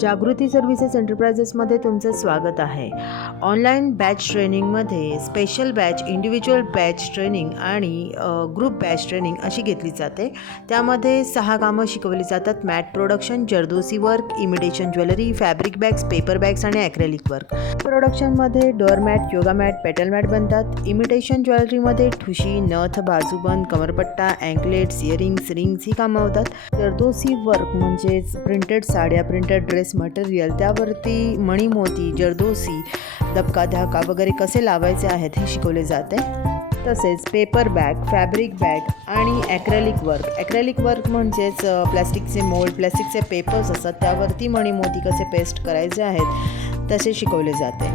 जागृती services एंटरप्राइजेसमध्ये तुमचं स्वागत आहे. ऑनलाईन बॅच ट्रेनिंगमध्ये special batch, individual batch training आणि ग्रुप बॅच ट्रेनिंग अशी घेतली जाते. त्यामध्ये 6 कामं शिकवली जातात. Mat production, zardozi work, imitation jewellery, fabric bags, paper bags आणि ॲक्रेलिक वर्क. प्रोडक्शनमध्ये door mat, yoga mat, petal mat बनतात. इमिटेशन ज्वेलरीमध्ये ठुशी, नथ, बाजूबंद, कमरपट्टा, अँकलेट्स, इयरिंग्स, रिंग्स ही कामं होतात. जरदोसी वर्क म्हणजेच प्रिंटेड साड्या, प्रिंटेड ड्रेस मटेरियल, त्यावरती मणी मोती, जरदोसी, दबका धाका वगैरे कसे लावायचे आहेत हे शिकवले जाते. तसेच पेपर बॅग, फॅब्रिक बॅग आणि ॲक्रेलिक वर्क म्हणजेच प्लॅस्टिकचे मोल्ड, प्लॅस्टिकचे पेपर्स असतात त्यावरती मणी मोती कसे पेस्ट करायचे आहेत तसे शिकवले जाते.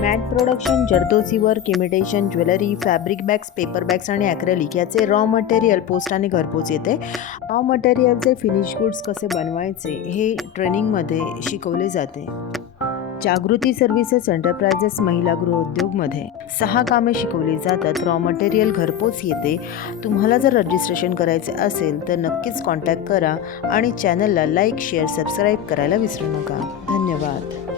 Mat production, zardozi work, imitation jewellery, fabric bags, paper bags आणि ॲक्रेलिक याचे रॉ मटेरियल पोस्टाने घरपोच येते. रॉ मटेरियलचे फिनिश गुड्स कसे बनवायचे हे ट्रेनिंगमध्ये शिकवले जाते. जागृती सर्व्हिसेस एंटरप्राइजेस महिला गृहोद्योगमध्ये 6 कामे शिकवली जातात. रॉ मटेरियल घरपोच येते. तुम्हाला जर रजिस्ट्रेशन करायचे असेल तर नक्कीच कॉन्टॅक्ट करा आणि चॅनलला लाईक, शेअर, सबस्क्राईब करायला विसरू नका. धन्यवाद.